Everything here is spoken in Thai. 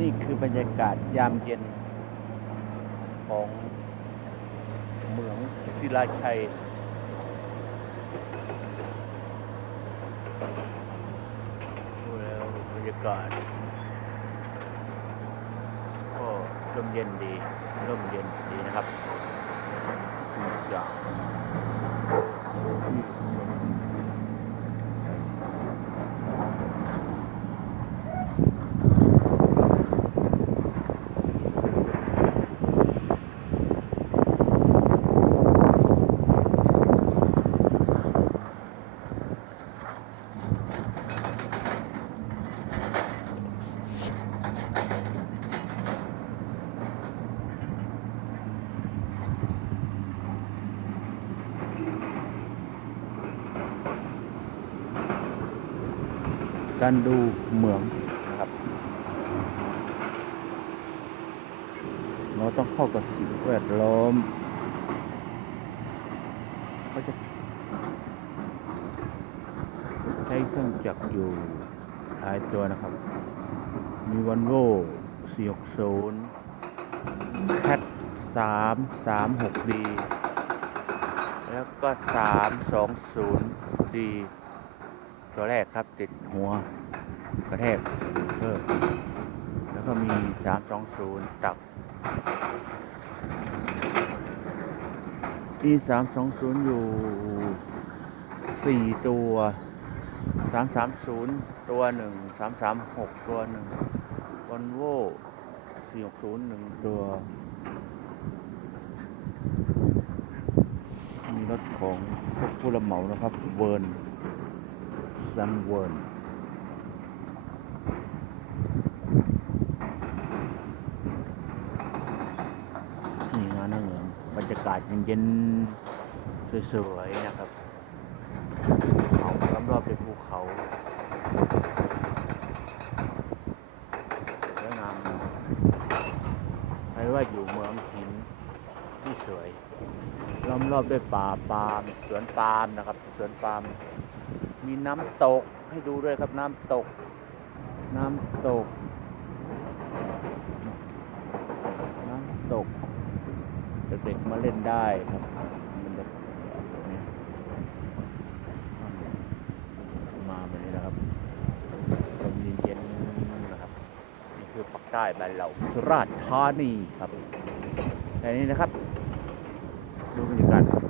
นี่คือบรรยากาศยามเย็นของเหมืองศิลาชัย ดูแล้วบรรยากาศก็ร่มเย็นดีร่มเย็นดีนะครับจริงจัง การดูเหมืองนะครับ เราต้องเข้ากับสิ่งแวดล้อมเขาจะใช้เครื่องจักรอยู่หลายตัวนะครับ มีวันโว่460แพท336 d แล้วก็ 320 d ตัวแรกครับติดหัวกระแทกเพิ่มแล้วก็มีสามสองศูนย์จับที่สามสองศูนย์อยู่สี่ตัวสามสามศูนย์ตัวหนึ่งสามสามหกตัวหนึ่งวอนโว่สี่หกศูนย์หนึ่งตัวมีรถของพวกผู้ละเหมานะครับ เวิร์น สังวรนี่งานนั่งเหมืองบรรยากาศเย็นๆสวยๆนะครับเขารอบๆด้วยภูเขาสวยงามใครว่าอยู่เมืองหินที่สวยล้อมรอบด้วยป่าปาล์มสวนปาล์มนะครับ สวนปาล์ม มีน้ำตกให้ดูด้วยครับน้ำตก น้ำตก น้ำตกเด็กๆมาเล่นได้ครับมันจะมาแบบนี้นะครับลมเย็นๆนะครับนี่คือปักใต้บ้านเราสุราษฎร์ธานีครับแต่นี้นะครับ ดูบรรยากาศ